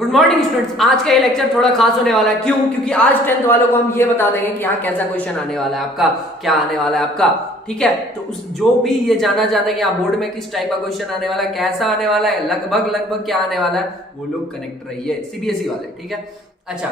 Good morning students. आज का ये लेक्चर थोड़ा खास होने वाला है। क्यों? क्योंकि आज 10th वालों को हम ये बता देंगे कि यहाँ कैसा क्वेश्चन आने वाला है आपका, क्या आने वाला है आपका। ठीक है, तो उस जो भी ये जानना चाहते हैं कि आप बोर्ड में किस टाइप का क्वेश्चन आने वाला है, कैसा आने वाला है, लगभग क्या आने वाला है, वो लोग कनेक्ट रहिए, सीबीएसई वाले। ठीक है, अच्छा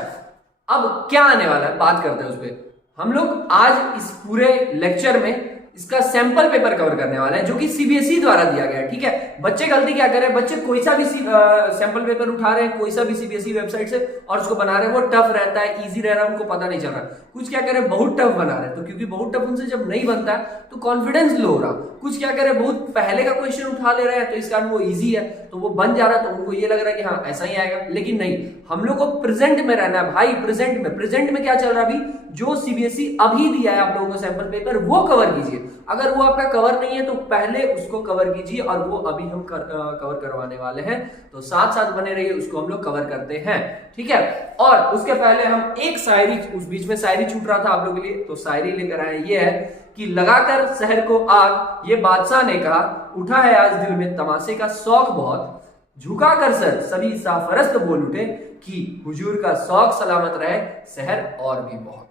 अब क्या आने वाला है बात करते हैं उस पर। हम लोग आज इस पूरे लेक्चर में इसका सैंपल पेपर कवर करने वाला है जो कि सीबीएसई द्वारा दिया गया है। ठीक है, बच्चे गलती क्या कर रहे हैं, बच्चे कोई सा भी सैंपल पेपर उठा रहे हैं, कोई सा भी सीबीएसई वेबसाइट से, और उसको बना रहे हैं। वो टफ रहता है, इजी रह रहा है, उनको पता नहीं चल रहा। कुछ क्या करे, बहुत टफ बना रहे हैं, तो क्योंकि बहुत टफ उनसे जब नहीं बनता है तो कॉन्फिडेंस लो हो रहा। कुछ क्या करे, बहुत पहले का क्वेश्चन उठा ले रहे हैं, तो इस कारण वो इजी है तो वो बन जा रहा है, तो उनको ये लग रहा है कि हाँ ऐसा ही आएगा। लेकिन नहीं, हम लोग को प्रेजेंट में रहना है भाई। प्रेजेंट में क्या चल रहा है अभी, जो सीबीएसई अभी दिया है आप लोगों को सैंपल पेपर, वो कवर कीजिए। अगर वो आपका कवर नहीं है तो पहले उसको कवर कीजिए, और वो अभी हम कवर करवाने वाले हैं, तो साथ साथ बने रहिए, उसको हम लोग कवर करते हैं। ठीक है, और उसके पहले हम एक शायरी, उस बीच में शायरी छूट रहा था आप लोगों के लिए, तो शायरी लेकर आए। ये है कि लगाकर शहर को आग, ये बादशाह ने कहा, उठा है आज दिल में तमाशे का शौक बहुत, झुका कर सर सभी साफरस्त बोल उठे कि हुजूर का शौक सलामत रहे, शहर और भी बहुत।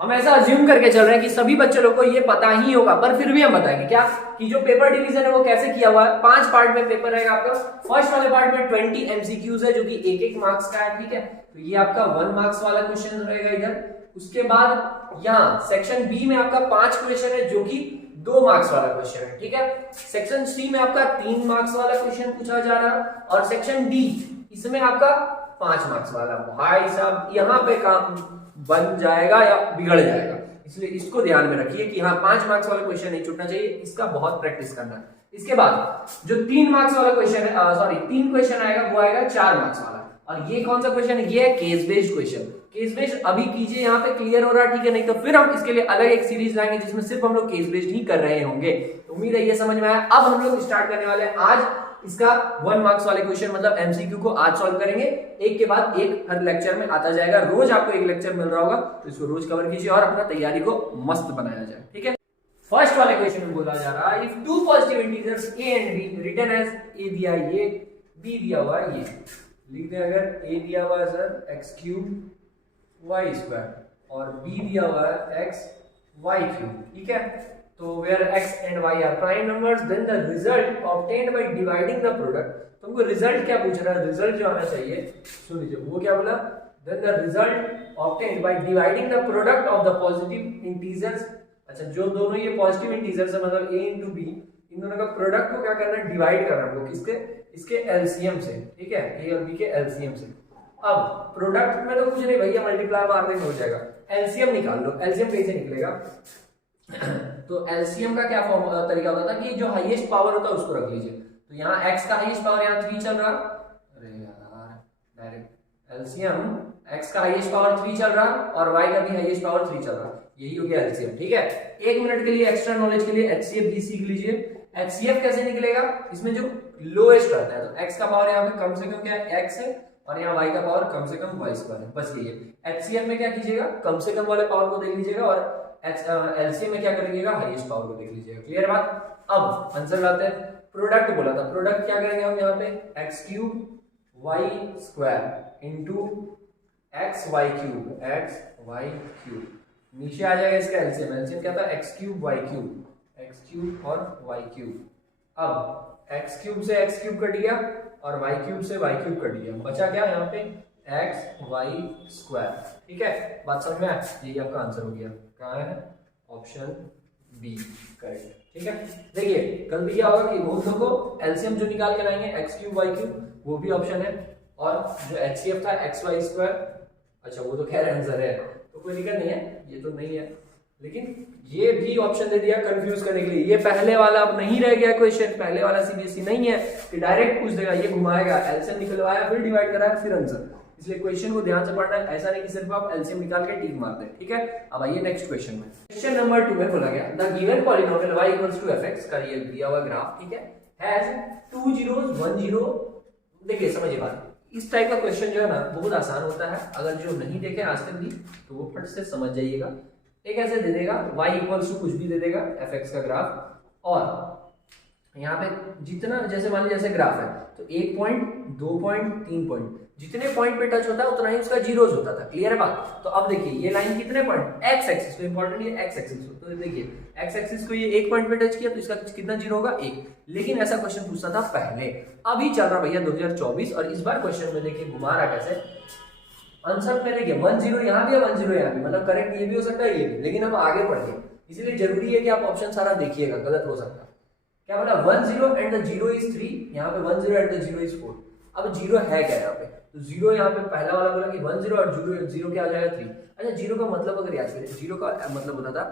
हम ऐसा अज्यूम करके चल रहे हैं कि सभी बच्चों लोग को ये पता ही होगा, पर फिर भी हम बताएंगे क्या कि जो पेपर डिवीजन है वो कैसे किया हुआ है। 5 पार्ट में पेपर रहेगा आपका। फर्स्ट वाले पार्ट में 20 एमसीक्यूज है जो कि एक मार्क्स का है। ठीक है, तो ये आपका 1 मार्क्स वाला क्वेश्चन रहेगा इधर। उसके बाद यहाँ सेक्शन बी में आपका 5 क्वेश्चन है जो कि 2 मार्क्स वाला क्वेश्चन है। ठीक है, सेक्शन सी में आपका 3 मार्क्स वाला क्वेश्चन पूछा जा रहा है, और सेक्शन डी इसमें आपका 5 मार्क्स वाला। भाई साहब यहाँ पे काम बन जाएगा या बिगड़ जाएगा, इसलिए इसको ध्यान में रखिए कि हाँ 5 मार्क्स वाला क्वेश्चन नहीं छूटना चाहिए, इसका बहुत प्रैक्टिस करना है। इसके बाद जो 3 मार्क्स वाला क्वेश्चन है, सॉरी 3 क्वेश्चन आएगा, वो आएगा 4 मार्क्स वाला। और ये कौन सा क्वेश्चन है, ये है case based question. Case based अभी कीजिए, यहाँ पे क्लियर हो रहा है। ठीक है, नहीं तो फिर हम इसके लिए अलग एक सीरीज लाएंगे जिसमें सिर्फ हम लोग केस बेस्ड ही कर रहे होंगे। तो उम्मीद है ये समझ में आया। अब हम लोग स्टार्ट करने वाले हैं आज इसका 1 मार्क्स वाले क्वेश्चन, मतलब एमसीक्यू को आज सॉल्व करेंगे। एक के बाद एक हर लेक्चर में आता जाएगा। रोज आपको एक लेक्चर मिल रहा होगा, तो इसको रोज कवर कीजिए और अपना तैयारी को मस्त बनाया जाए। ठीक है, फर्स्ट वाले क्वेश्चन में बोला जा रहा है, if two positive integers a and b written as a दिया ये, b दिया हुआ है ये, लिखते हैं अगर a दिया हुआ है sir x cube y square और b दिया हुआ है x y क्यूब। ठीक है, तो where x and y are prime numbers, then the result obtained by dividing the product। तुमको रिजल्ट क्या पूछ रहा है, रिजल्ट जो आना चाहिए, सुन लीजिए वो क्या बोला, then the result obtained by dividing the product of the positive integers। अच्छा, जो दोनों ये पॉजिटिव इंटीजर्स है, मतलब a into b, इन दोनों का प्रोडक्ट को क्या करना है, डिवाइड करना है। किसके, इसके एलसीएम से। ठीक है, a और b के एलसीएम से। अब प्रोडक्ट में तो कुछ नहीं भैया, मल्टीप्लाई मार देंगे हो जाएगा। एलसीएम निकाल लो, एलसीएम कैसे निकलेगा तो एलसीएम का क्या फॉर्म तरीका होता था कि जो हाईएस्ट पावर होता है उसको रख लीजिए। तो यहाँ x का हाईएस्ट पावर यहाँ 3 चल रहा, अरे यार डायरेक्ट एलसीएम, x का हाईएस्ट पावर 3 चल रहा और y का भी हाईएस्ट पावर 3 चल रहा, यही हो गया एलसीएम। ठीक है, 1 मिनट के लिए एक्स्ट्रा नॉलेज के लिए एचसीएफ भी सीख लीजिए। एचसीएफ कैसे निकलेगा, इसमें जो लोएस्ट रहता है, तो x का पावर यहाँ पे कम से कम क्या है, x है, और यहाँ y का पावर कम से कम y स्क्वायर है, बस यही है। एचसीएफ में क्या कीजिएगा, कम से कम वाले पावर को देख लीजिएगा, और एलसीएम में क्या करिएगा, हाईएस्ट पावर को देख लीजिएगा। क्लियर बात। अब आंसर लाते हैं। प्रोडक्ट बोला था, प्रोडक्ट क्या करेंगे हम यहाँ पे, x cube y square into x y cube, x y cube, नीचे आ जाएगा इसका एलसीएम। एलसीएम क्या था, x cube y cube, x cube और वाई क्यूब। अब एक्स क्यूब से एक्स क्यूब कट गया और वाई क्यूब से वाई क्यूब कट गया, बचा क्या यहाँ पे, एक्स वाई स्क्वायर। ठीक है, बात समझ में आया, यही आपका आंसर हो गया। कहाँ है, ऑप्शन बी करेक्ट। ठीक है, देखिए गलती क्या होगा कि बहुत लोगों को एलसीएम जो निकाल के लाएंगे एक्स क्यूब वाई क्यूब, वो भी ऑप्शन है, और जो एचसीएफ था एक्स वाई स्क्वायर, अच्छा वो तो खैर आंसर है, तो कोई दिक्कत नहीं है, ये तो नहीं है, लेकिन ये भी ऑप्शन दे दिया कंफ्यूज करने के लिए। ये पहले वाला अब नहीं रह गया क्वेश्चन, पहले वाला सीबीएसई नहीं है कि डायरेक्ट पूछ देगा, ये घुमाएगा, एलसीएम निकलवाया फिर डिवाइड कराया फिर आंसर, इसलिए क्वेश्चन को ध्यान से पढ़ना है। ऐसा नहीं कि सिर्फ आप एलसीएम निकाल के टिक मार दें। ठीक है, अब आइए नेक्स्ट क्वेश्चन में। क्वेश्चन नंबर 2 में बोला गया, the given polynomial y equals to fx का ये दिया हुआ ग्राफ, ठीक है, हैज 2 zeros 1 0। देखिए समझिए बात, इस टाइप का क्वेश्चन जो है ना बहुत आसान होता है, अगर जो नहीं देखे आज तक भी तो वो फट से समझ जाइएगा। एक ऐसे दे देगा y इक्वल्स टू कुछ भी दे देगा fx का ग्राफ, और यहाँ पे जितना जैसे मान लीजिए जैसे ग्राफ है तो 1 पॉइंट 2 पॉइंट 3 पॉइंट जितने पॉइंट पे टच होता है उतना ही उसका जीरोस होता था। क्लियर है बात? तो अब देखिए ये लाइन कितने पॉइंट एक्स एक्सिस, तो इंपॉर्टेंट ये एक्स एक्सिस, तो देखिए एक्स एक्सिस को ये 1 पॉइंट पे टच किया तो इसका कितना जीरो होगा 1। लेकिन ऐसा क्वेश्चन पूछता था पहले, अभी चल रहा भैया 2024 और इस बार क्वेश्चन में देखिए घुमा रहा कैसे आंसर में देखिए 1 0 यहाँ भी है 1 0 यहाँ भी, मतलब करेक्ट ये भी हो सकता है ये भी, लेकिन हम आगे बढ़िए इसलिए जरूरी है कि आप ऑप्शन सारा देखिएगा, गलत हो सकता है। क्या बोला 1 0 एंड द 0 is 3, यहाँ पे 1 0 एंड द 0 is 4। अब 0 है क्या यहाँ पे, तो 0 यहाँ पे पहला वाला बोला कि 1 0 और 0 क्या आ जाएगा 3। अच्छा 0 का मतलब अगर याद करें, 0 का मतलब होता था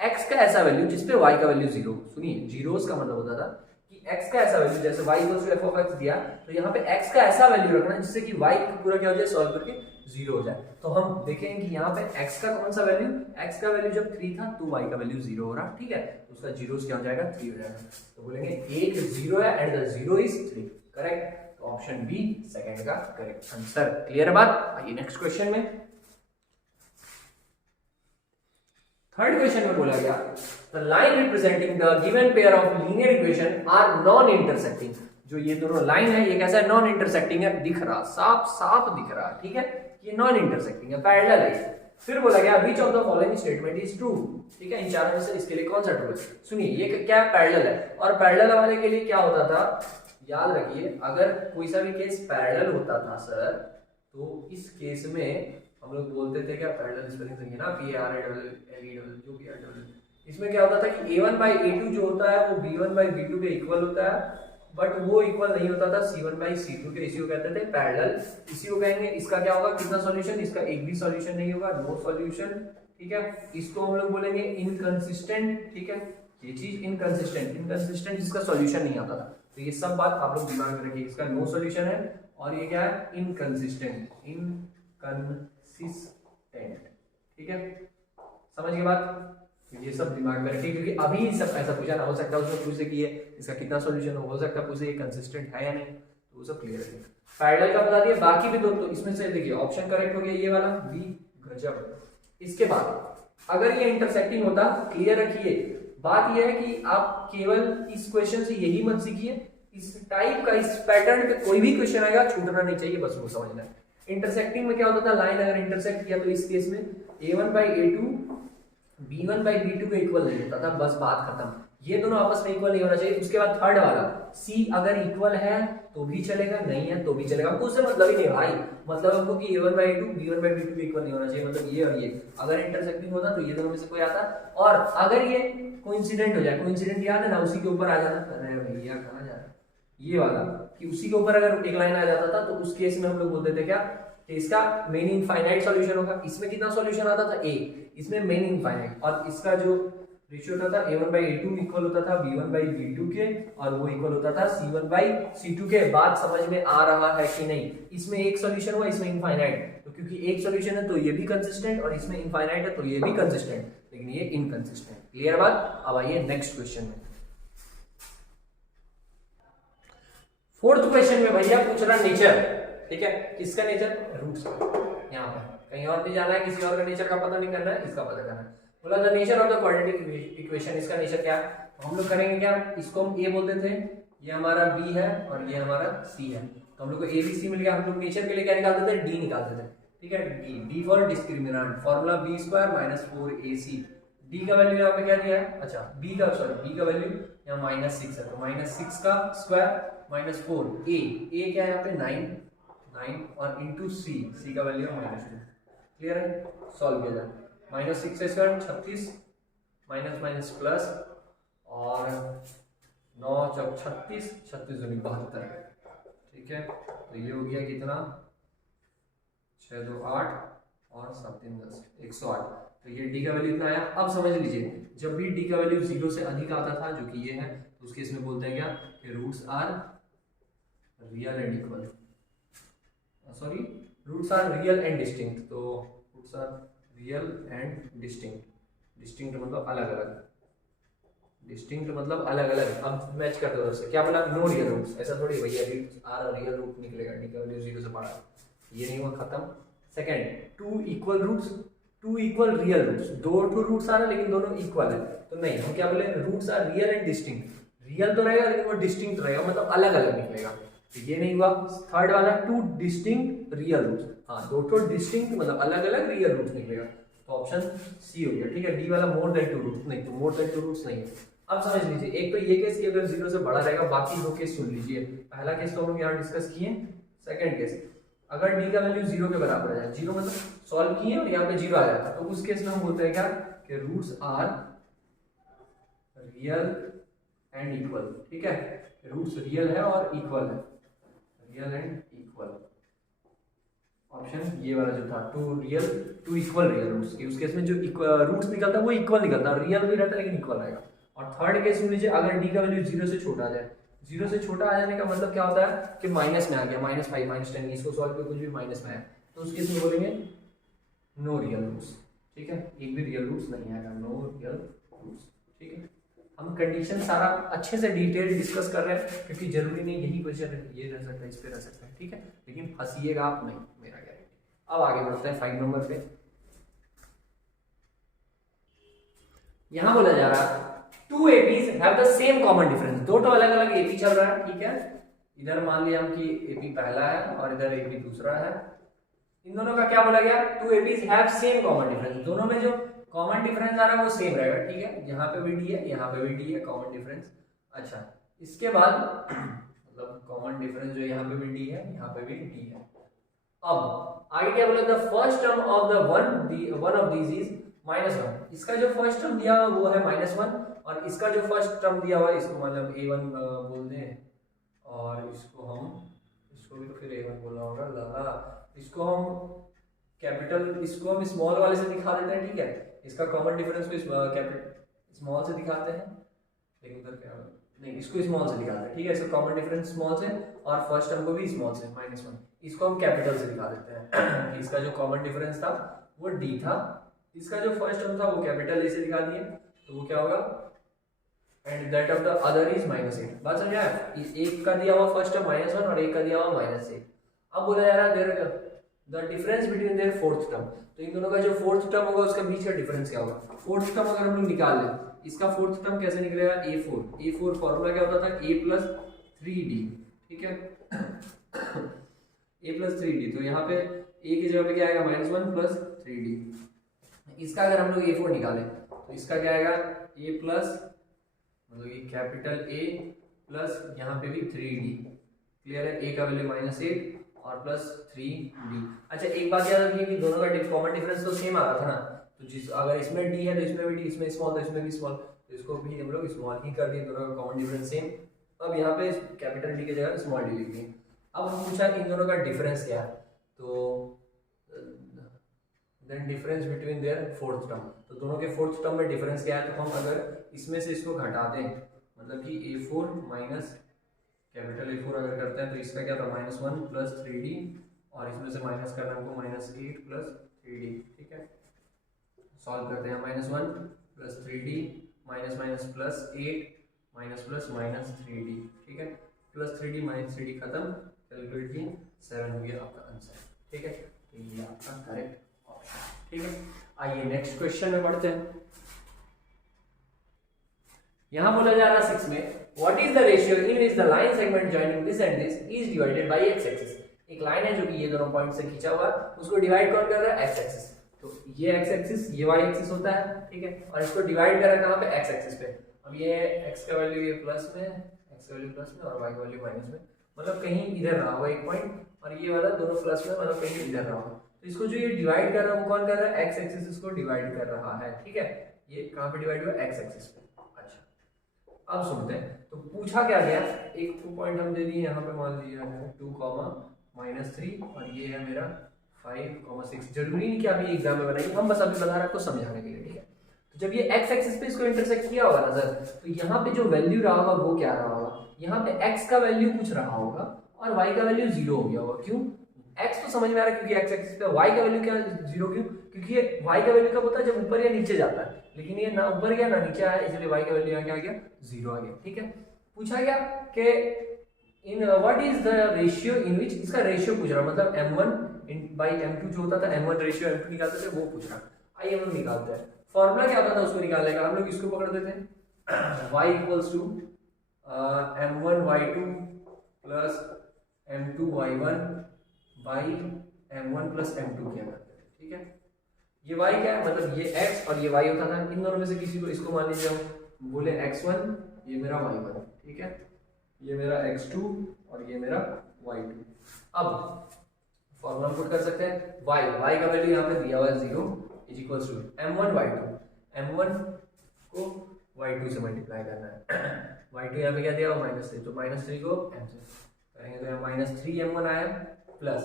x का ऐसा वैल्यू जिसपे y का वैल्यू 0, सुनिए जीरोस का मतलब होता था कि x का ऐसा वैल्यू जैसे y f of x दिया तो यहाँ पे x का ऐसा वैल्यू रखना जिससे कि y पूरा क्या हो जाए सॉल्व करके 0 हो जाए। तो हम देखेंगे कि यहाँ पे x का कौन सा वैल्यू, x का वैल्यू जब 3 था तो y का वैल्यू 0 हो रहा, ठीक है, तो उसका जीरोस क्या हो जाएगा 3 हो जाएगा। तो बोलेंगे एक 0 है एंड द 0 is 3, करेक्ट, तो ऑप्शन बी सेकंड का करेक्ट आंसर। क्लियर है बात? आइए नेक्स्ट क्वेश्चन में। थर्ड क्वेश्चन में बोला गया the line representing the given pair of linear equation are non intersecting. जो ये दोनों लाइन है ये कैसा है, नॉन इंटरसेक्टिंग है, दिख रहा साफ साफ दिख रहा, ठीक है, ये नॉन इंटरसेक्टिंग है, पैरेलल है। फिर बोला गया which of the following statement is true, ठीक है, इन चारों में से इसके लिए कौन सा ट्रू है। सुनिए ये क्या है, पैरेलल है, और पैरेलल वाले के लिए क्या होता था, याद रखिए अगर कोई सा भी केस पैरेलल होता था सर तो इस केस में हम लोग बोलते थे क्या, पैरेलल स्पेलिंग सही है ना, PARALL जो भी इसमें क्या होता था कि A1 by A2 जो होता है वो B1 by B2 के इक्वल होता है, बट वो इक्वल नहीं होता था C1 by C2 के, इसी को कहते थे पैरेलल। इसी को कहेंगे इसका क्या होगा, कितना सॉल्यूशन, इसका एक भी सॉल्यूशन नहीं होगा, नो सॉल्यूशन, ठीक है। इसको हम लोग बोलेंगे इनकंसिस्टेंट, ठीक है, ये चीज इनकंसिस्टेंट जिसका सॉल्यूशन नहीं आता था। तो ये सब बात आप लोग दिमाग में रखिए, इसका नो सॉल्यूशन है और ये क्या है इनकंसिस्टेंट, ठीक है, समझ गए बात? तो ये सब दिमाग में रखिए क्योंकि अभी सब ऐसा पूछा ना, हो सकता है उसमें पूछे कि ये इसका कितना सॉल्यूशन हो सकता है पूछे ये कंसिस्टेंट है या नहीं, तो वो सब क्लियर है। पैरेलल का बता दिया, बाकी भी दो, तो इसमें से देखिए ऑप्शन करेक्ट हो गया ये वाला बी, गजब। इसके बाद अगर ये इंटरसेक्टिंग होता, क्लियर रखिए बात यह है कि आप केवल इस क्वेश्चन से यही मत सीखिए, इस टाइप का इस पैटर्न पे कोई भी क्वेश्चन आएगा छूटना नहीं चाहिए, बस वो समझना है। इंटरसेक्टिंग में क्या होता था, लाइन अगर इंटरसेक्ट किया तो इस केस में A1 by A2 B1 by B2 के इक्वल नहीं होता था, बस बात खत्म, ये दोनों आपस में इक्वल नहीं होना चाहिए। उसके बाद थर्ड वाला C अगर इक्वल है तो भी चलेगा, नहीं है तो भी चलेगा, हमको उससे मतलब ही नहीं भाई, मतलब हमको कि A1 by A2 B1 by B2 के इक्वल नहीं होना चाहिए, मतलब ये और ये अगर इंटरसेक्टिंग होता तो ये दोनों में से कोई आता, और अगर ये कोइंसिडेंट हो जाए, कोइंसिडेंट याद है ना, उसी के ऊपर आ जाना, अरे भैया कहां जा रहा है ये वाला, कि उसी के ऊपर अगर एक लाइन आ जाता था तो उस केस में हम लोग बोलते थे क्या कि इसका मेन इनफाइनाइट सॉल्यूशन होगा। इसमें कितना सॉल्यूशन आता था A, इसमें मेन इनफाइनाइट, और इसका जो रेशियो होता था A1 by A2 इक्वल होता था B1 by B2 के, और वो इक्वल होता था C1 by C2 के। बात समझ में आ रहा है कि नहीं? इसमें एक सॉल्यूशन हुआ, इसमें इनफाइनाइट, तो क्योंकि एक सॉल्यूशन है तो ये भी कंसिस्टेंट, और इसमें इनफाइनाइट है तो ये भी कंसिस्टेंट, लेकिन ये इनकंसिस्टेंट। क्लियर बात? अब आइए नेक्स्ट क्वेश्चन में। फोर्थ क्वेश्चन में भैया पूछ रहा नेचर, ठीक है, किसका नेचर, रूट्स का। यहाँ पर कहीं और नहीं जाना है, किसी और का नेचर का पता नहीं करना है, इसका पता करना है। बोला the nature of the quadratic equation, इसका नेचर क्या है, तो हम लोग करेंगे क्या, इसको हम A बोलते थे, ये हमारा B है और ये हमारा C है, तो हम लोग को ABC मिल गया। हम लोग नेचर के लिए क्या निकालते थे, D निकालते थे, ठीक है, D for discriminant, formula B square minus 4AC। D का वैल्यू यहाँ पे क्या दिया है, अच्छा B का वैल्यू यहाँ -6 है, तो -6 का स्क्वायर माइनस 4, A क्या है यहाँ पे 9 और इंटू C का वैल्यू -2। क्लियर है, सॉल्व किया जाए, -6 से स्क्वायर 36, माइनस प्लस, और 9 चौक 36, 36 दूनी 72, ठीक है, तो ये हो गया कितना 6 2 8 और 7 3 10, 108। तो ये D का वैल्यू इतना आया। अब समझ लीजिए जब भी D का वैल्यू 0 से अधिक आता था, जो कि ये है, तो उस केस में बोलते हैं क्या कि roots are real and equal, sorry roots are real and distinct, तो roots are real and distinct मतलब अलग अलग, डिस्टिंक्ट मतलब अलग अलग। अब मैच करते हो उससे, क्या बोला, नो रियल रूट्स, ऐसा थोड़ी भैया आर रियल रूट निकलेगा, D का वैल्यू 0 से बड़ा, ये नहीं हुआ, खत्म। Second, 2 equal roots, 2 equal real roots, 2 roots आ रहे लेकिन दोनों इक्वल है, तो नहीं, हम क्या बोले, roots are real and distinct. Real तो रहेगा लेकिन वो डिस्टिंक्ट रहेगा, मतलब अलग अलग निकलेगा। तो ये नहीं हुआ। थर्ड वाला टू डिस्टिंक्ट रियल रूट्स, हाँ दो तो डिस्टिंक्ट मतलब अलग अलग रियल रूट्स निकलेगा, तो ऑप्शन सी हो गया। ठीक है, डी वाला मोर देन टू रूट्स नहीं, तो मोर देन टू रूट्स नहीं है। अब समझ लीजिए, एक तो ये केस कि अगर 0 से बड़ा रहेगा, बाकी दो केस सुन लीजिए। पहला केस तो हम लोग यहाँ डिस्कस किए, सेकंड केस अगर डी का वैल्यू 0 के बराबर आ जाए, 0 मतलब सॉल्व किए और यहाँ पे 0 आ जाता है, तो उस केस में हम बोलते हैं क्या कि roots are real and equal. ठीक है, रूट्स रियल है और इक्वल है, रियल एंड इक्वल। ऑप्शन ये वाला जो था two real two equal real roots की, उस केस में जो रूट्स निकलता है वो इक्वल निकलता है, रियल भी रहता है लेकिन इक्वल रहेगा। और थर्ड केस सुन लीजिए, अगर डी का वैल्यू 0 से छोटा आ जाए, 0 से छोटा आ जाने का मतलब क्या होता है कि माइनस में आ गया, -5 -10, इसको सॉल्व करके कुछ भी माइनस में आया, तो उस केस में बोलेंगे नो रियल रूट्स। ठीक है, एक भी रियल रूट्स नहीं आएगा, नो रियल रूट्स। ठीक है, हम कंडीशन सारा अच्छे से डिटेल डिस्कस कर रहे हैं, क्योंकि जरूरी नहीं यही क्वेश्चन ये रह सकता है, इस पे रह सकता है। ठीक है, लेकिन फंसिएगा आप नहीं, मेरा गारंटी। अब आगे बढ़ते हैं 5 नंबर पे। यहां बोला जा रहा है two APs have the same common difference, दो तो अलग अलग एपी चल रहा है। ठीक है, इधर मान लिया हम कि एपी पहला है और इधर एपी दूसरा है। इन दोनों का क्या बोला गया, two APs have same common difference, दोनों में जो कॉमन डिफरेंस आ रहा है वो सेम रहेगा। ठीक है, यहाँ पे भी डी है, यहाँ पे भी डी है, कॉमन डिफरेंस। अच्छा, इसके बाद मतलब कॉमन डिफरेंस जो यहाँ पे भी डी है, यहाँ पे भी डी है। अब आगे क्या बोला, the first term of the one of these is -1। इसका जो फर्स्ट टर्म दिया हुआ वो है -1, और इसका जो फर्स्ट टर्म दिया हुआ है इसको मतलब a1 बोल दें, और इसको भी तो फिर a1 बोलना होगा, लाला इसको हम कैपिटल, इसको हम स्मॉल वाले से दिखा देते हैं। ठीक है, इसका कॉमन डिफरेंस को कैपिटल स्मॉल से दिखाते हैं, लेकिन उधर क्या नहीं, इसको स्मॉल से दिखाते हैं। ठीक है, इसका कॉमन डिफरेंस स्मॉल से और फर्स्ट टर्म को भी स्मॉल से -1, इसको हम कैपिटल से दिखा देते हैं। इसका जो कॉमन डिफरेंस था वो डी था, इसका जो फर्स्ट टर्म था वो कैपिटल ए से दिखा दिए, तो वो क्या होगा, and that of the other is -8। बात समझ आया, एक का दिया हुआ फर्स्ट टर्म -1 और एक का दिया हुआ -8। अब बोला जा रहा है there the difference between their fourth term, तो इन दोनों का जो फोर्थ टर्म होगा उसका बीच का डिफरेंस क्या होगा। फोर्थ टर्म अगर हम लोग निकाल लें, इसका फोर्थ टर्म कैसे निकलेगा, a4 फॉर्मूला क्या होता था, a + 3d। ठीक है, a + 3d, तो यहाँ पे a की जगह पे क्या आएगा, -1 + 3d। इसका अगर हम लोग a4 निकालें तो इसका क्या आएगा, a प्लस मतलब ये कैपिटल A प्लस यहाँ पे भी 3d। क्लियर है, a का वैल्यू -8 और प्लस 3d। अच्छा, एक बात याद रखिए कि दोनों का कॉमन डिफरेंस तो सेम आ रहा था ना, तो जिस अगर इसमें d है तो इसमें भी d, इसमें स्मॉल तो इसमें भी स्मॉल, तो इसको भी हम लोग स्मॉल ही कर दिए, दोनों का कॉमन डिफरेंस सेम। अब यहाँ पे कैपिटल D की जगह स्मॉल d लिख दिए। अब हम पूछा इन दोनों का डिफरेंस क्या है, तो then difference between their fourth term, तो दोनों के फोर्थ टर्म में डिफरेंस क्या है, तो हम अगर इसमें से इसको घटा दें, मतलब कि a4 माइनस कैपिटल A4 अगर करते हैं तो इसका क्या था, -1 + 3d, और इसमें से माइनस करना हमको -8 + 3d। ठीक है, सॉल्व करते हैं, -1 + 3d माइनस +8 -3d। ठीक है, +3d -3d खत्म, कैलकुलेट किए, 7 हो गया आपका आंसर। ठीक है, तो ये आपका करेक्ट ऑप्शन। ठीक है, आइए नेक्स्ट क्वेश्चन में बढ़ते हैं। यहां बोला जा रहा है 6 में, what is the ratio in which the line segment joining this and this is divided by x axis. एक लाइन है जो कि ये दोनों पॉइंट से खींचा हुआ है, उसको डिवाइड कौन कर रहा है, x एक्सिस। तो ये x एक्सिस, ये y एक्सिस होता है। ठीक है, और इसको डिवाइड कर रहा है कहां पे, x एक्सिस पे। अब ये x का वैल्यू ये प्लस में, x का वैल्यू प्लस में और y का वैल्यू माइनस में, मतलब कहीं इधर रहा होगा एक पॉइंट, और ये वाला दोनों प्लस में, मतलब कहीं इधर रहा होगा। तो इसको जो ये डिवाइड कर रहा है वो कौन कर रहा है, x एक्सिस इसको डिवाइड कर रहा है। ठीक है, ये कहां पे डिवाइड हुआ, x एक्सिस पे। अच्छा, अब सुनते हैं, तो पूछा क्या गया, एक पॉइंट हम दे दिए यहाँ पे, मान लिया 2, -3, और ये है मेरा 5, 6। जरूरी नहीं कि आप ये एग्जाम में बनाइए, हम बस अभी बता रहे हैं आपको समझाने के लिए। ठीक है, तो जब ये x एक्सिस पे इसको इंटरसेक्ट किया होगा ना सर, तो यहाँ पे जो वैल्यू रहा होगा वो क्या रहा होगा, यहाँ पे x का वैल्यू कुछ रहा होगा और y का वैल्यू 0 हो गया होगा। क्यों, x तो समझ में आ रहा है क्योंकि x एक्सिस पे, y का वैल्यू क्या 0 क्यों, क्योंकि ये y का वैल्यू कब होता है, जब ऊपर या नीचे जाता है, लेकिन ये ना ऊपर गया ना नीचे आया, इसलिए y का वैल्यू यहाँ क्या आ गया, 0 आ गया। ठीक है, पूछा गया कि in what is the ratio in which, इसका रेशियो पूछ रहा, मतलब m1/m2 जो होता था, m1 रेशियो m2 निकालते थे वो पूछ रहा। आइए हम लोग निकालते हैं। फॉर्मूला क्या होता था उसको निकालने का, हम लोग इसको पकड़ देते हैं, y = m1y2 plus m2y1 by m1 plus m2 किया करते थे, ठीक है। ये y क्या है, मतलब ये x और ये y होता था, इन दोनों में से किसी को, इसको मान लीजिए हम बोले x1, ये मेरा y1, ठीक है, ये मेरा x2 और ये मेरा y2। अब फॉर्मूला पुट कर सकते हैं, y का वैल्यू यहाँ पे दिया हुआ है 0 is equals to m1 y2, m1 को y2 से मल्टीप्लाई करना है y2 यहाँ पे क्या दिया हुआ -3, तो -3 को m से करेंगे तो यहाँ -3m1 आया प्लस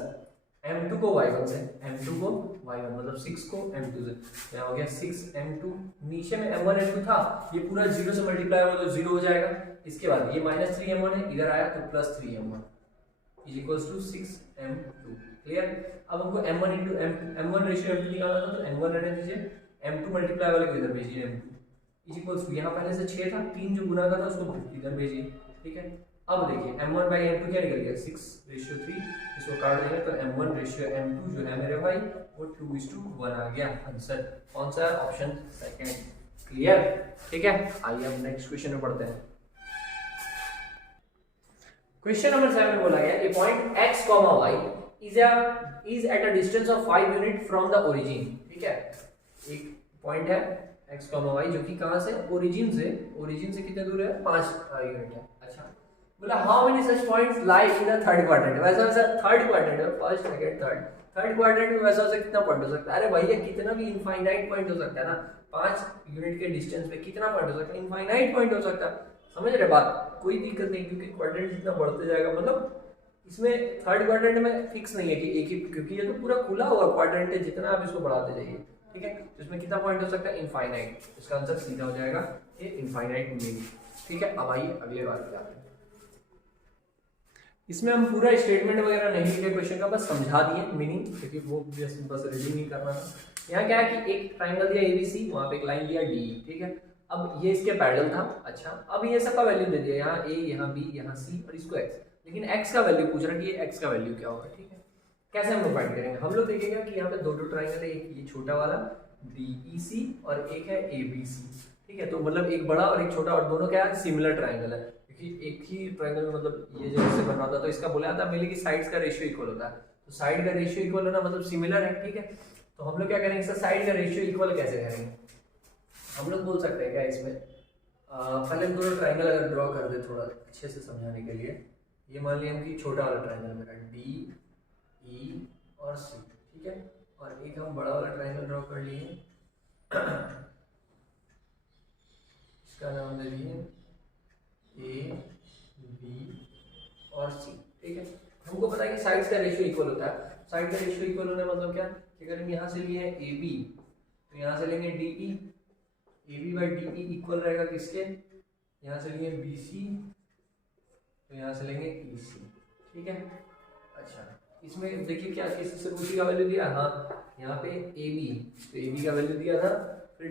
m2 को y1 से, m2 को y1 मतलब 6 को m2 से, यहाँ हो गया 6m2, नीचे में m1 m2 था, ये पूरा 0 से मल्टीप्लाई होगा तो 0 हो जाएगा। इसके बाद ये -3m1 है, इधर आया तो +3m1 is equals to 6m2, clear. अब हमको m1 into m1 ratio m2 निकालना था, तो m1 रहने दीजिए, m2 मल्टीप्लाई वाले को इधर भेजिए m2 इज इक्वल्स टू, यहाँ पहले से 6 था, 3 जो गुना का था उसको इधर भेजिए, ठीक है। अब देखिए m1 बाई m2 क्या निकल गया 6:3, इसको काट देंगे तो m1 रेशियो m2 जो है मेरे भाई वो 2:1 आ गया। आंसर कौन सा है, ऑप्शन सेकंड, क्लियर, ठीक है। आइए अब नेक्स्ट क्वेश्चन में पढ़ते हैं। क्वेश्चन नंबर 7 में बोला गया a point x, y is at a distance of 5 unit from the origin, ठीक है। एक पॉइंट है x, y जो कि कहां से, ओरिजिन से कितने दूर है, 5 यूनिट है। अच्छा, बोला how many such points lie in the third quadrant, वैसा थर्ड क्वाड्रेंट है, फर्स्ट सेकंड थर्ड क्वाड्रेंट में वैसा कितना पॉइंट हो सकता है। अरे भैया कितना भी इनफाइनाइट पॉइंट हो सकता है ना, 5 यूनिट के डिस्टेंस पे कितना पॉइंट हो सकता है, इनफाइनाइट पॉइंट हो सकता है, समझ रहे बात, कोई दिक्कत नहीं, क्योंकि क्वाड्रेंट जितना बढ़ते जाएगा, मतलब इसमें थर्ड क्वाड्रेंट में फिक्स नहीं है कि एक ही, क्योंकि ये तो पूरा खुला हुआ क्वाड्रेंट है, जितना आप इसको बढ़ाते जाइए, ठीक है। तो इसमें कितना पॉइंट हो सकता है, इनफाइनाइट, इसका आंसर सीधा हो जाएगा ये इनफाइनाइट मिलेगी, ठीक है। अब आइए अगले बार पे आते हैं। इसमें हम पूरा स्टेटमेंट वगैरह नहीं लिखे क्वेश्चन का, बस समझा दिए मीनिंग, क्योंकि वो बस रीडिंग नहीं करना था। यहाँ क्या है कि एक ट्राइंगल दिया ABC, वहां पे एक लाइन दिया D, ठीक है। अब ये इसके पैरेलल था, अच्छा, अब ये सबका वैल्यू दे दिया, यहाँ A, यहाँ B, यहाँ C और इसको X, लेकिन X का वैल्यू पूछ रहा है कि ये X का वैल्यू क्या होगा, ठीक है। कैसे हम लोग फाइंड करेंगे, हम लोग देखेंगे कि यहाँ पे दो ट्राइंगल है, एक ये छोटा वाला DEC और एक है ABC, ठीक है। तो मतलब एक बड़ा और एक छोटा, और दोनों क्या है, सिमिलर ट्राइंगल है, क्योंकि एक ही ट्राइंगल में मतलब ये जैसे बना होता है तो इसका बोला जाता है मेरे की साइड्स का रेशियो इक्वल होता है, तो साइड का रेशियो इक्वल होना मतलब सिमिलर है, ठीक है। तो हम लोग क्या करेंगे, इसका साइड का रेशियो इक्वल कैसे करेंगे, हम लोग बोल सकते हैं क्या इसमें, पहले हम दोनों ट्राइंगल अगर ड्रॉ कर दे थोड़ा अच्छे से समझाने के लिए। ये मान लिया हम कि छोटा वाला ट्राइंगल मेरा DE और C, ठीक है, और एक हम बड़ा वाला ट्राइंगल ड्रॉ कर लिए इसका नाम दे दिए A, B और C, ठीक है। हमको पता है कि साइड्स का रेशियो इक्वल होता है, साइड का रेशियो इक्वल होने मतलब क्या, कि अगर हम यहाँ से लिए AB तो यहाँ से लेंगे DE, AB by DE equal रहेगा किसके, यहाँ से लिए BC तो यहाँ से लेंगे EC, ठीक है। अच्छा, इसमें देखिए क्या किसी से का वैल्यू दिया, हाँ यहाँ पे AB, तो AB का वैल्यू दिया था, फिर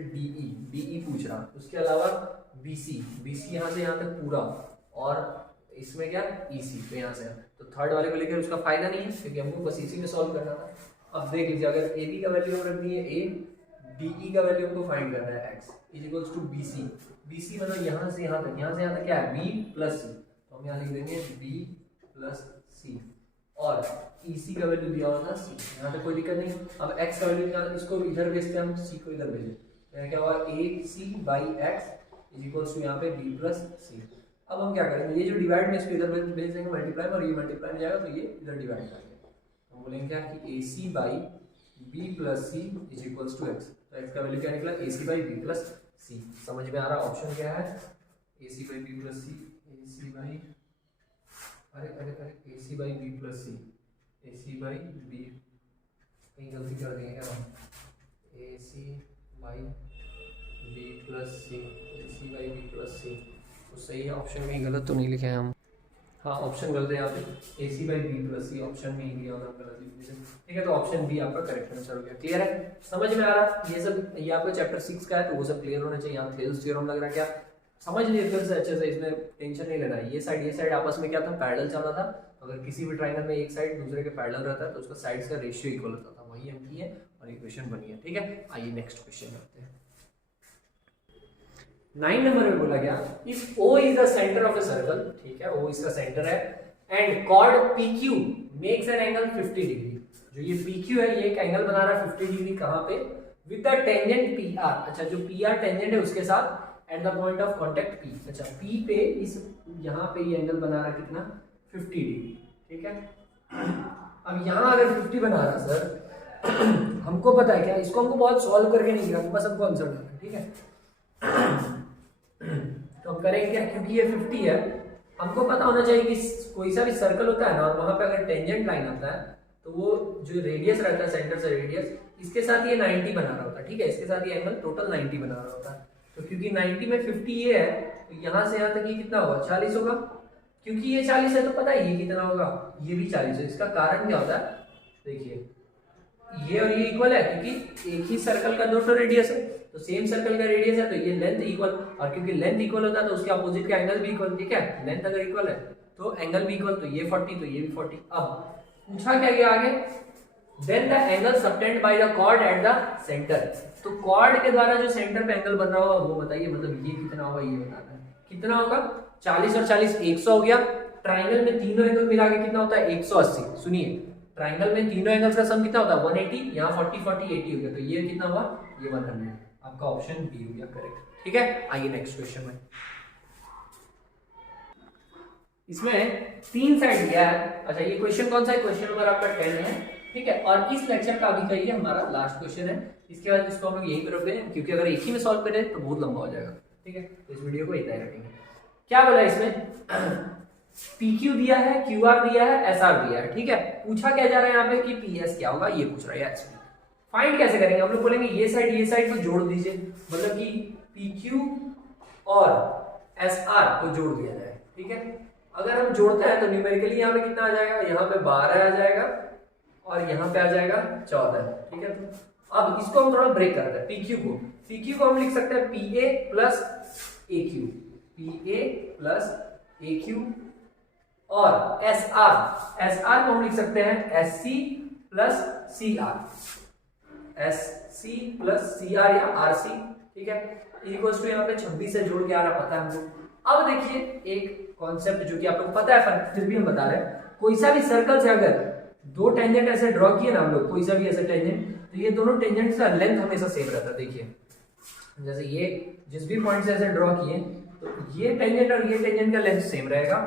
DE पूछ रहा, उसके अलावा BC यहाँ से यहाँ तक पूरा, और इसमें क्या EC, तो यहाँ से, तो थर्ड वाले को लेकर उसका फायदा नहीं है, क्योंकि हमको बस इसी में सॉल्व करना था। अब देख लीजिए, अगर AB का वैल्यू हम रख दिए A, DE का वैल्यू हमको फाइंड करना है X is equals to BC मतलब यहाँ से यहाँ तक क्या है B प्लस C, तो हम यहाँ लिख देंगे B प्लस C, और EC का वैल्यू दिया हुआ था C, यहाँ तक कोई दिक्कत नहीं। अब X का वैल्यू निकालना, इसको इधर भेजते हैं हम, C को इधर भेजें, यहाँ क्या हुआ AC by X is equals to यहाँ पे B प्लस C। अब हम क्या करेंगे, ये जो डिवाइड में इसको इधर भेज देंगे मल्टीप्लाई, और ये मल्टीप्लाई में जाएगा तो ये इधर डिवाइड कर देंगे, हम बोलेंगे क्या कि AC by B plus C is equals to X, तो X का वैल्यू क्या निकला AC by B plus C। समझ में आ रहा, ऑप्शन क्या है AC by B plus C, AC by AC by B plus C, AC by B, कहीं गलती कर देंगे क्या हम, AC by B plus C, AC by B plus C, तो सही है, ऑप्शन में ही गलत तो नहीं लिखे हैं हम, हाँ ऑप्शन गलत है यहाँ पे, AC by B plus C option में ही लिया होता गलत लिखे, ठीक है। तो ऑप्शन बी आपका करेक्ट आंसर हो गया, क्लियर है, समझ में आ रहा, ये सब ये आपका चैप्टर 6 का है तो वो सब क्लियर होना चाहिए। यहाँ थेल्स थ्योरम लग रहा है क्या, समझ लिए फिर से अच्छे से, इसमें टेंशन नहीं लेना है। ये साइड आपस में क्या था, पैरेलल चल रहा था, अगर किसी भी ट्राइंगल में एक साइड दूसरे के पैरेलल रहता है तो उसका साइड्स का रेशियो इक्वल होता था, वही हम किए और इक्वेशन बनी है, ठीक है। आइए नेक्स्ट क्वेश्चन करते हैं। 9 नंबर में बोला गया if O is the centre of a circle, ठीक है, O इसका सेंटर है, and chord PQ makes an angle 50 degree, जो ये PQ है ये एक एंगल बना रहा है 50 डिग्री, कहां पे, विद द टेंजेंट PR, अच्छा जो PR टेंजेंट है उसके साथ at the point of contact P, अच्छा P पे इस यहां पे ये एंगल बना रहा है कितना 50 डिग्री, ठीक है। अब यहां अगर 50 बना रहा सर हमको पता है क्या, इसको हमको बहुत सॉल्व करके नहीं गिरा, बस हमको आंसर देना है, ठीक है। तो हम करेंगे क्या, क्योंकि ये 50 है, हमको पता होना चाहिए कि कोई सा भी सर्कल होता है ना और वहां पे अगर टेंजेंट लाइन आता है तो वो जो रेडियस रहता है सेंटर से रेडियस, इसके साथ ये 90 बना रहा होता है, ठीक है, इसके साथ ये एंगल टोटल 90 बना रहा होता है। तो क्योंकि 90 में 50 ये है तो यहाँ से यहाँ तक ये कितना होगा 40 होगा, क्योंकि ये 40 है तो पता है ये कितना होगा, ये भी 40 है। इसका कारण क्या होता है, देखिए ये और ये इक्वल है क्योंकि एक ही सर्कल का दो रेडियस है, तो सेम सर्कल का रेडियस है तो ये लेंथ इक्वल, और क्योंकि लेंथ इक्वल होता है तो उसके अपोजिट का एंगल भी इक्वल, ठीक है, लेंथ अगर इक्वल है तो एंगल भी इक्वल, तो ये 40 तो ये भी 40। अब पूछा क्या गया आगे, then the angle subtended by the chord at the centre, तो कॉर्ड के द्वारा जो सेंटर पे एंगल बन रहा होगा वो बताइए, मतलब ये कितना होगा ये बताना है, कितना होगा 40 और 40 100 हो गया, ट्राइंगल में तीनों एंगल मिला के कितना होता है 180, सुनिए ट्राइंगल में तीनों एंगल्स का सम कितना होता है 180, यहाँ 40 40 80 हो गया, तो ये कितना हुआ ये 100, आपका ऑप्शन बी हो गया करेक्ट, ठीक है। आइए नेक्स्ट क्वेश्चन में, इसमें 3 साइड दिया है, अच्छा ये क्वेश्चन कौन सा है, क्वेश्चन नंबर आपका 10 है, ठीक है, और इस लेक्चर का अभी का ये हमारा लास्ट क्वेश्चन है, इसके बाद इसको हम लोग यहीं पर रखते हैं क्योंकि अगर एक ही में सॉल्व करें तो बहुत लंबा हो जाएगा, ठीक है, तो इस वीडियो को इतना ही रखेंगे। क्या बोला इसमें, PQ दिया है, QR दिया है, SR दिया है, ठीक है, पूछा क्या जा रहा है यहाँ पे कि PS क्या होगा ये पूछ रहा है एक्चुअली। फाइंड कैसे करेंगे, हम लोग बोलेंगे ये साइड को जोड़ दीजिए, मतलब कि PQ और SR को जोड़ दिया जाए, ठीक है। अगर हम जोड़ते हैं तो न्यूमेरिकली यहाँ पे कितना आ जाएगा, यहाँ पे 12 आ जाएगा और यहाँ पे आ जाएगा 14, ठीक है। तो अब इसको हम थोड़ा ब्रेक करते हैं, PQ को हम लिख सकते हैं PA प्लस AQ, और SR को हम लिख सकते हैं SC प्लस CR या RC, ठीक है, इक्वल्स टू यहाँ पे 26 से जोड़ के आ रहा, पता है हमको। अब देखिए एक कॉन्सेप्ट जो कि आप लोग पता है पर फिर भी हम बता रहे हैं, कोई सा भी सर्कल से अगर दो टेंजेंट ऐसे ड्रॉ किए ना हम लोग, कोई सा भी ऐसे टेंजेंट, तो ये दोनों टेंजेंट का लेंथ हमेशा सेम रहता है। देखिए जैसे ये जिस भी पॉइंट से ऐसे ड्रॉ किए तो ये टेंजेंट और ये टेंजेंट का लेंथ सेम रहेगा,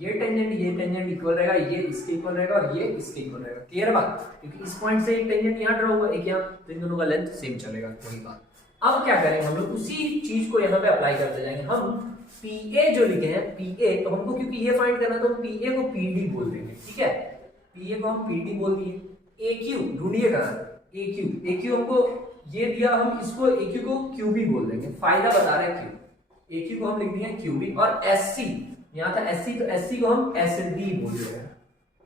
ये टेंजेंट इक्वल रहेगा, ये इसके इक्वल रहेगा और ये इसके इक्वल रहेगा। क्लियर बात, क्योंकि इस पॉइंट से एक टेंजेंट यहाँ ड्रॉ हुआ एक यहाँ, तो इन दोनों का लेंथ सेम चलेगा, वही बात। अब क्या करेंगे हम लोग उसी चीज को यहाँ पे अप्लाई करते जाएंगे। हम PA जो लिखे हैं PA, तो हमको क्योंकि ये फाइंड करना है तो हम PA को PD बोल देंगे, ठीक है, PA को हम PD बोल दिए। AQ ढूंढिएगा, AQ हमको ये दिया, हम इसको AQ को QB बोल देंगे, फायदा बता रहे हैं AQ को हम लिख दिए QB, और SC यहाँ था SC तो SC को हम SD बोल देंगे,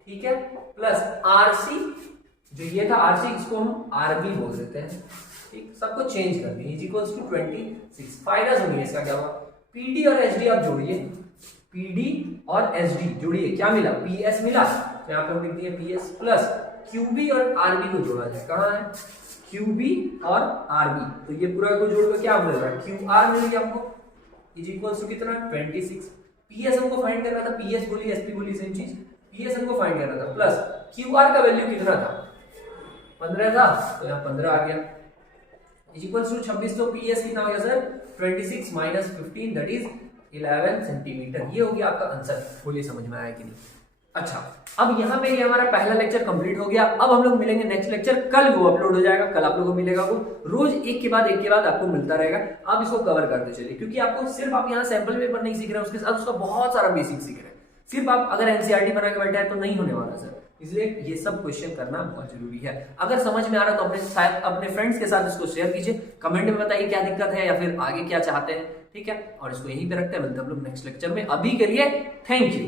ठीक है, प्लस RC जो ये था RC इसको हम RB बोल देते हैं, ठीक, सबको चेंज कर दिए, इक्वल्स टू 26। फायदा सुनिए इसका क्या हुआ, PD और SD आप जोड़िए, PD और SD जोड़िए, क्या मिला PS मिला, तो यहाँ पे हम लिख दिए PS प्लस QB और RB को जोड़ा जाए, कहाँ है QB और RB, तो ये पूरा को जोड़ कर क्या मिल रहा है QR मिल गया हमको, इज इक्वल्स टू कितना 26। PS हमको फाइंड करना था, PS बोली SP बोली सेम चीज, PS हमको फाइंड करना था, प्लस QR का वैल्यू कितना था 15 था, तो यहाँ 15 आ गया, इज इक्वल्स टू 26, तो PS कितना हो गया sir 26 minus 15 that is 11 centimetre. ये हो गया आपका आंसर, बोलिए समझ में आया कि नहीं। अच्छा अब यहाँ पे ये हमारा पहला लेक्चर कंप्लीट हो गया। अब हम लोग मिलेंगे नेक्स्ट लेक्चर, कल वो अपलोड हो जाएगा, कल आप लोगों को मिलेगा, वो रोज एक के बाद आपको मिलता रहेगा। आप इसको कवर करते चलिए, क्योंकि आपको सिर्फ आप यहाँ सैंपल पेपर नहीं सीख रहे हैं, उसके साथ उसका बहुत सारा बेसिक सीख रहे हैं। सिर्फ आप अगर एनसीईआरटी बना के बैठे हैं तो नहीं होने वाला सर, इसलिए ये सब क्वेश्चन करना बहुत जरूरी है। अगर समझ में आ रहा है तो अपने फ्रेंड्स के साथ इसको शेयर कीजिए, कमेंट में बताइए क्या दिक्कत है या फिर आगे क्या चाहते हैं, ठीक है, और इसको यहीं पे रखते हैं, मिलते हैं हम लोग नेक्स्ट लेक्चर में। अभी के लिए थैंक यू।